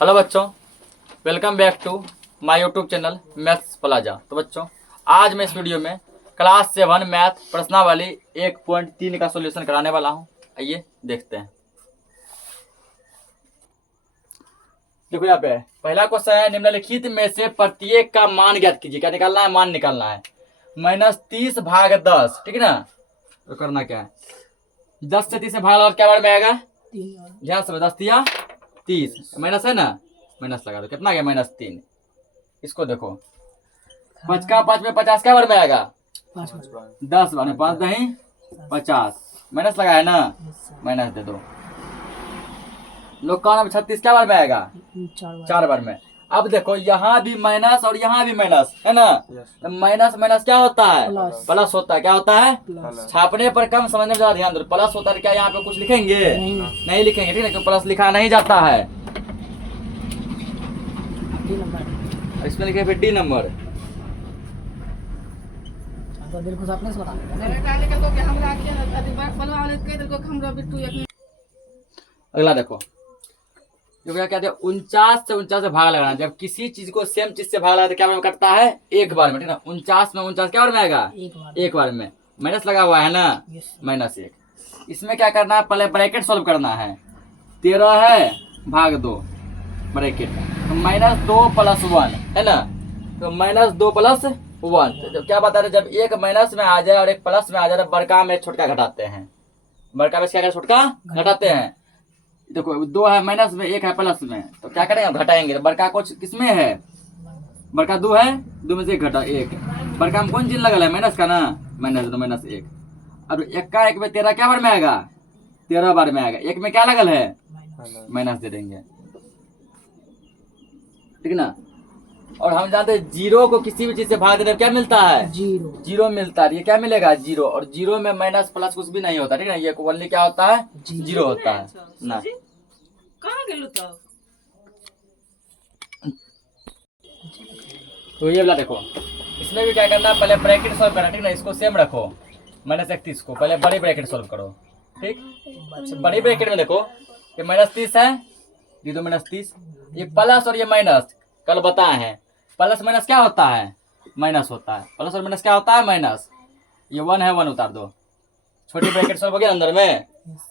Hello बच्चों, welcome back to my YouTube channel maths plaza. तो बच्चों, आज मैं इस वीडियो में क्लास 7 मैथ प्रश्नावली 1.3 का सॉल्यूशन कराने वाला हूं। आइए देखते हैं। देखो यहाँ पे पहला क्वेश्चन है, निम्नलिखित में से प्रत्येक का मान ज्ञात कीजिए। क्या निकालना है? मान निकालना है। -30 भाग 10, ठीक है ना। तो करना क्या है, 10 से 30 से भाग क्या बार में आएगा? ध्यान से 10 या 30 माइनस है ना, माइनस लगा दो। कितना गया? -3। इसको देखो, 5 का 5 में 50 क्या बार में आएगा? 10 बार में 5 नहीं 50, माइनस लगा है ना, माइनस दे दो। लोग का 36 क्या बार में आएगा? 4 बार में। अब देखो यहाँ भी माइनस और यहाँ भी माइनस है ना, तो माइनस माइनस क्या होता है? प्लस होता है। क्या होता है? छापने पर कम, समझने में ज्यादा ध्यान दो। प्लस होता है, क्या यहाँ पे कुछ लिखेंगे? नहीं लिखेंगे, ठीक है, क्योंकि प्लस लिखा नहीं जाता है। इसमें लिखे फिर डी नंबर। अगला देखो, जो क्या कहते हैं, 49 से 49 से भाग लगाना। जब किसी चीज को सेम चीज से भाग लगाते क्या में कटता है? एक बार में, ठीक ना। 49 में 49 क्या बार में आएगा? एक बार में। माइनस लगा हुआ है ना, -1। इसमें क्या करना है? पहले ब्रैकेट सॉल्व करना है। 13 है भाग 2 ब्रैकेट, तो -2 + 1 है ना, तो -2 + 1। तो क्या बता रहे, जब एक माइनस में आ जाए और एक प्लस में आ जाए, बड़का में छोटका घटाते हैं। बड़का में क्या छोटका घटाते हैं। देखो 2 है माइनस में, 1 है प्लस में, तो क्या करेंगे? घटाएंगे। बड़का कुछ किसमें है? बड़का 2 है, 2 में से 1 घटा 1। बड़का में कौन चीज लगल है? माइनस का ना, -1। अब 1 का 1 में 13 क्या बार में आएगा? 13 बार में आएगा। 1 में क्या लगल है? माइनस दे देंगे, ठीक ना। और हम जानते हैं जीरो को किसी भी चीज से भाग देने क्या मिलता है? जीरो मिलता है। ये क्या मिलेगा? जीरो। और जीरो में माइनस प्लस कुछ भी नहीं होता, ठीक है ना। ये ओनली क्या होता है? जीरो होता है ना। तो ये वाला देखो, इसमें भी क्या करना है? पहले ब्रैकेट सॉल्व करना, ठीक ना। इसको सेम रखो, -31 को पहले बड़ी ब्रैकेट सॉल्व करो, ठीक। बड़ी ब्रैकेट में देखो, ये -30 है, ये तो -30, ये प्लस और ये माइनस कल बताए हैं। प्लस माइनस क्या होता है? माइनस होता है। प्लस और माइनस क्या होता है? माइनस। ये 1 है, 1 उतार दो। छोटी ब्रैकेट सॉल्व हो गया अंदर में।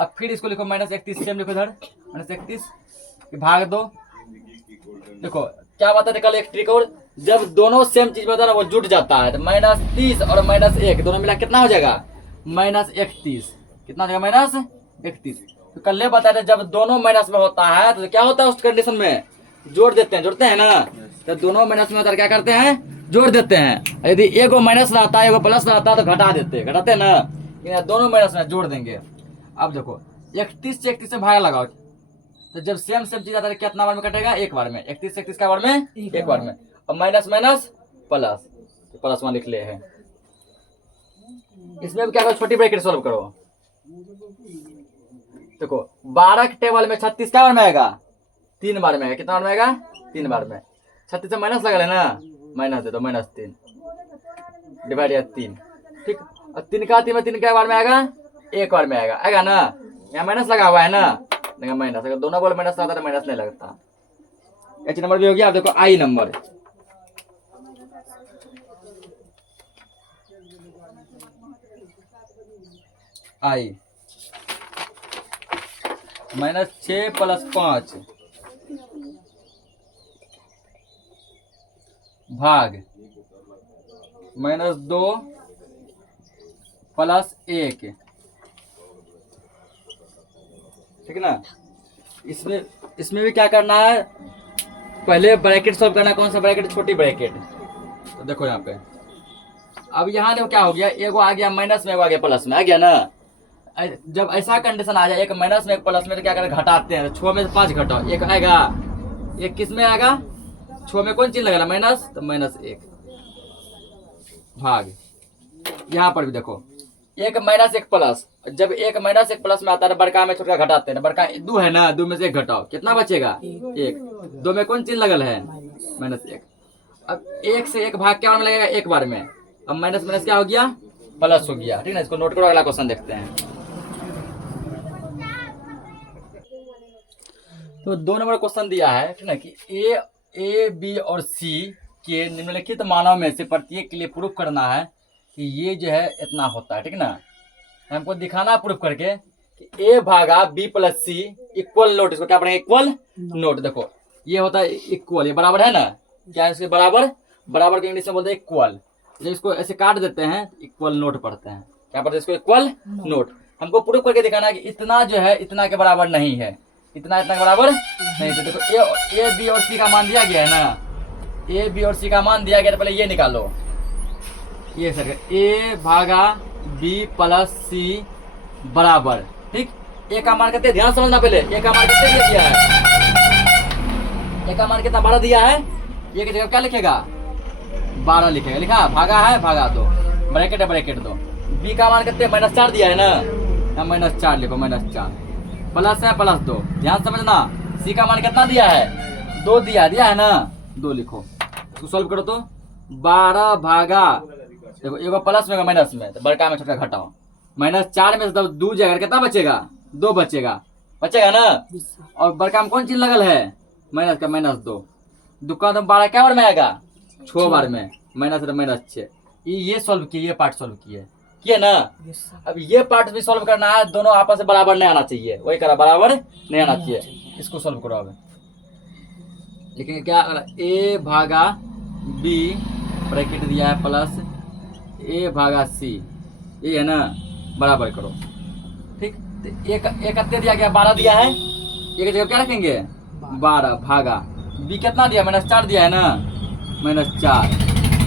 अब फिर इसको लिखो -31, सेम लिखो इधर, -31 भाग 2। देखो क्या बताते कल एक ट्रिक, और जब दोनों सेम चीज में होता है ना, वो जुट जाता है। तो -30 और -1 दोनों मिला कितना हो जाएगा? -31। कितना हो जाएगा? -31। तो कल बता रहे जब दोनों माइनस में होता है तो क्या होता है उस कंडीशन में? जोड़ देते हैं, जोड़ते हैं ना। तो दोनों माइनस में होता है, क्या करते हैं? जोड़ देते हैं। यदि एक माइनस रहता है, एक प्लस रहता है, तो घटा देते हैं, घटाते हैं ना। लेकिन दोनों माइनस में जोड़ देंगे। अब देखो 31 से 31 से भाग लगाओ, तो जब सेम सेम चीज आता है कितना बार में कटेगा? एक बार में। 31 से 31 का बार में? एक बार में। और माइनस माइनस प्लस, तो प्लस 1 लिख ले हैं। इसमें भी क्या करो? छोटी ब्रैकेट सॉल्व करो। देखो 12 के टेबल में 36 क्या बार में आएगा? 3 बार में आएगा। कितना बार में आएगा? 3 बार में। 36 से माइनस लगा लेना, माइनस दे दो, -3 डिवाइड 3, ठीक। और 3 का 3 में 3 क्या बार में आएगा? एक बार में आएगा, आएगा ना। यहाँ माइनस लगा हुआ है ना, लेकिन माइनस, अगर दोनों बोल माइनस लगता है तो माइनस नहीं लगता। एच नंबर भी हो गया। अब देखो आई नंबर, आई -6 + 5 भाग -2 + 1, ठीक है ना। इसमें भी क्या करना है? पहले ब्रैकेट सॉल्व करना है। कौन सा ब्रैकेट? छोटी ब्रैकेट। तो देखो यहाँ पे, अब यहाँ देखो क्या हो गया, एगो आ गया माइनस में, एगो आ गया प्लस में, आ गया ना। जब ऐसा कंडीशन आ जाए, एक माइनस में एक प्लस में, तो क्या करें? घटाते हैं। 6 में से 5 घटाओ, 1 आएगा। एक किस में आएगा? 6 में कौन चीज लगेगा? माइनस, तो -1 भाग। यहाँ पर भी देखो, एक माइनस एक प्लस, जब एक माइनस एक प्लस में आता है, बड़का में छोटका घटाते हैं। बड़का 2 है ना, 2 में से 1 घटाओ, कितना बचेगा? 1। 2 में कौन चीज लगल है? -1। अब 1 से 1 भाग क्या बार में लगेगा? एक बार में। अब माइनस माइनस क्या हो गया? प्लस हो गया, ठीक है। इसको नोट करो। अगला क्वेश्चन देखते हैं। तो 2 नंबर क्वेश्चन दिया है, ठीक ना, कि ए बी और सी के निम्नलिखित मानों में से प्रत्येक के लिए प्रूफ करना है कि ये जो है इतना होता है, ठीक ना। हमको दिखाना प्रूफ करके कि ए भागा बी प्लस सी इक्वल नोट, इसको क्या पढ़ेंगे, इक्वल नोट। देखो ये होता है इक्वल, ये बराबर है ना, क्या है इसके बराबर, बराबर के इंग्लिश में बोलते हैं इक्वल। जब इसको ऐसे काट देते हैं इक्वल नोट पढ़ते हैं, क्या पढ़ते हैं इसको, इक्वल नोट। हमको प्रूफ करके दिखाना है कि इतना जो है इतना के बराबर नहीं है, इतना के बराबर नहीं। तो देखो ए बी और सी का मान दिया गया है ना, ए बी और सी का मान दिया गया, तो पहले ये निकालो, ये सर ए भागा बी प्लस सी बराबर, ठीक। ए का मान कितने, ध्यान समझना पहले, ए का मान कितने दिया गया है, ए का मान कितना 12 दिया है, ये की जगह क्या लिखेगा 12 लिखेगा, लिखा भागा है, भागा दो, ब्रैकेट है ब्रैकेट दो। बी का मान कितने -4 दिया है ना, -4 लिखो, -4 प्लस है प्लस 2, ध्यान समझना। सी का मान कितना दिया है 2 दिया है ना, 2 लिखो। इसको सॉल्व करो तो 12 भागा, देखो एगो प्लस में माइनस में, तो बड़का में छोटा घटाओ, -4 में से 2 जाएगा, कितना बचेगा 2 बचेगा, बचेगा ना। और बड़का में कौन चीज लगल है, माइनस का -2, दुकान तो 12 क्या बार में आएगा 6 बार में, -6। ये सॉल्व किए, ये पार्ट सॉल्व किए ना। अब ये पार्ट भी सॉल्व करना है, दोनों आपस में बराबर नहीं आना चाहिए, वही करा बराबर नहीं आना चाहिए। इसको सॉल्व करो अब, लिखेंगे क्या, ए भागा बी ब्रैकेट दिया है प्लस ए भागा सी, ये है ना, बराबर करो, ठीक। तो एक कितने दिया गया 12 दिया है, ये की जगह क्या रखेंगे 12 भागा बी कितना दिया -4 दिया है ना, -4,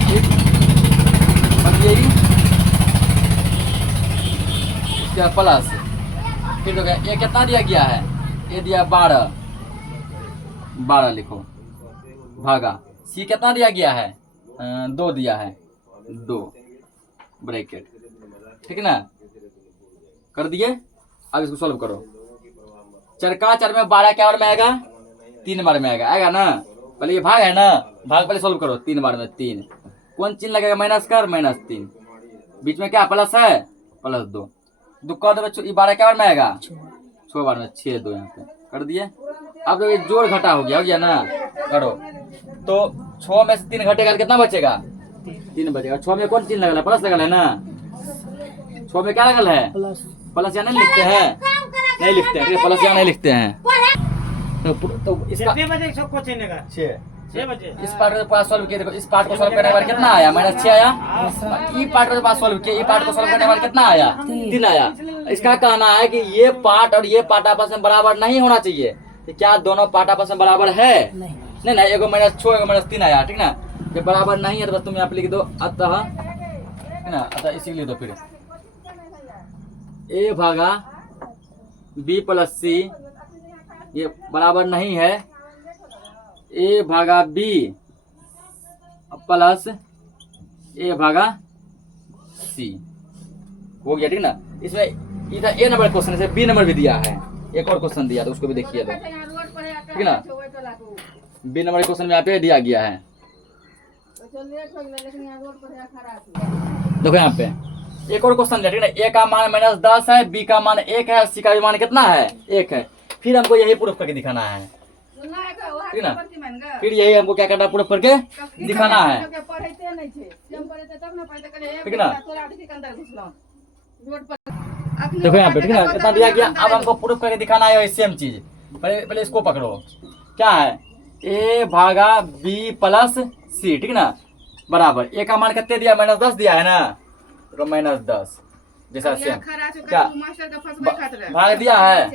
ठीक। अब यही इसका प्लस, फिर हो गया ये कितना दिया गया है, ये दिया 12 लिखो, भागा सी कितना दिया गया है 2 दिया है, 2 ब्रैकेट, ठीक ना, कर दिए। अब इसको सॉल्व करो, 4 में 12 क्या बार में आएगा 3 बार में आएगा ना। पहले ये भाग है ना, भाग पहले सॉल्व करो, 3 बार में 3, कौन चिन्ह लगेगा माइनस कर, -3, बीच में क्या प्लस है +2, दुक्का दो, ये 12 क्या बार में आएगा 6 बार में, 6 2 यहाँ पे कर दिए। अब तो ये जोड़ घटा हो गया ना, करो तो 6 में से 3 घटेगा कितना बचेगा 3 बचेगा। 6 में कौन चिन्ह लगल है, प्लस लगल है ना, 6 में क्या लगल है प्लस, या नहीं लिखते हैं, नहीं लिखते हैं, प्लस या नहीं लिखते हैं। तो इसका 6 बजे इस पार्ट को पास सॉल्व किया, देखो इस पार्ट को सॉल्व करने के बाद कितना आया -6 आया, ई पार्ट को पास सॉल्व किया, ई पार्ट को सॉल्व करने के बाद कितना आया 3 आया। इसका कहना है कि ये पार्ट और ये पार्ट आपस में बराबर नहीं होना चाहिए, तो क्या दोनों पार्ट आपस में बराबर है, नहीं ना, एगो -6 एगो -3 आया, ठीक ना। जब बराबर नहीं है तो बस तुम यहाँ पे लिख दो अतः, है ना, अतः इसी लिख दो। फिर ए भागा बी प्लस सी ये बराबर नहीं है, ए भागा बी प्लस ए भागा सी हो गया, ठीक ना। इसमें इधर ए नंबर क्वेश्चन से बी नंबर भी दिया है, एक और क्वेश्चन दिया, तो उसको भी देखिए, ठीक है ना। बी नंबर क्वेश्चन में यहाँ पे दिया गया है, देखो यहाँ पे एक और क्वेश्चन दिया, ठीक है ना। ए का मान -10 है, बी का मान 1 है, सी का मान कितना है 1 है। फिर हमको यही प्रूफ करके दिखाना है, ठीक ना। फिर यही हमको क्या करना है, प्रूफ करके दिखाना है, ठीक ना। देखो यहाँ पे, ठीक ना, कितना दिया गया। अब हमको प्रूफ करके दिखाना है सेम चीज, पहले इसको पकड़ो, क्या है ए भागा बी प्लस सी, ठीक ना, बराबर ए का मान कितने दिया -10 दिया है ना, तो -10 जैसा सेम क्या भाग दिया है,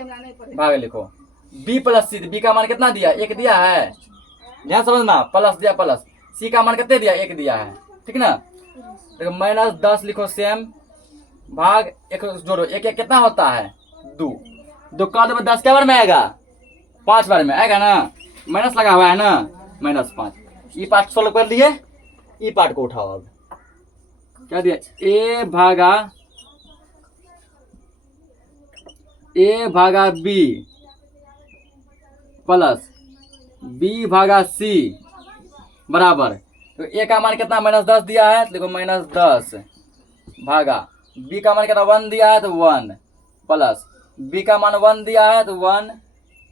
भाग लिखो। बी प्लस सी, बी का मान कितना दिया 1 दिया है, ध्यान समझना, प्लस दिया प्लस, सी का मान कितने दिया 1 दिया है, ठीक ना। देखो -10 लिखो सेम, भाग 1 जोड़ो, 1 1 कितना होता है 2, 2 का 10 क्या बार में आएगा 5 बार में आएगा ना, माइनस लगा हुआ है ना -5। ये पार्ट सोल्व कर लिए, ये पार्ट को उठाओ। अब क्या दिया ए भागा बी प्लस बी भागा सी बराबर, तो ए का मान कितना -10 दिया है, तो देखो -10 भागा बी का मान कितना 1 दिया है, तो 1 प्लस बी का मान 1 दिया है, तो 1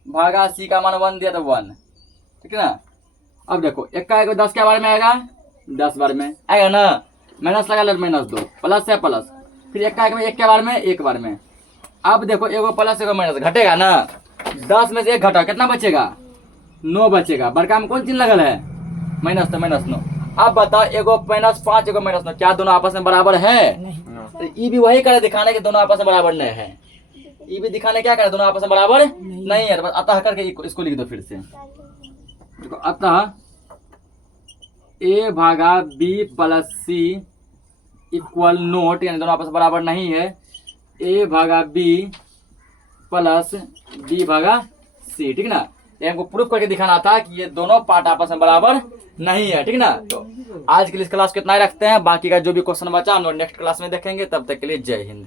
भागा सी का मान 1 दिया तो 1, ठीक है ना। अब देखो 1 का 10 के बारे में आएगा, 10 बार में आएगा ना, माइनस लगा ले -2, प्लस है प्लस, फिर 1 का 1 के बार में 1 बार में। अब देखो एगो प्लस एगो माइनस घटेगा ना, 10 में से 1 घटाओ कितना बचेगा, 9 बचेगा। बड़का में कौन चीज लगल है, माइनस, तो -9। अब बताओ एगो -5 एगो -9 क्या दोनों आपस में बराबर है, तो ई भी वही करे दिखाने के दोनों आपस में बराबर नहीं है, ई भी दिखाने क्या करे दोनों आपस में बराबर नहीं है। तो बस अतः करके इसको लिख दो फिर से, देखो अतः a भागा b प्लस सी इक्वल नोट, यानी दोनों आपस में बराबर नहीं है, a भागा b प्लस b भागा c, ठीक ना। ये हमको प्रूफ करके दिखाना था कि ये दोनों पार्ट आपस में बराबर नहीं है, ठीक ना। तो आज के लिए इस क्लास को इतना ही रखते हैं, बाकी का जो भी क्वेश्चन बचा हम लोग नेक्स्ट क्लास में देखेंगे। तब तक के लिए जय हिंद।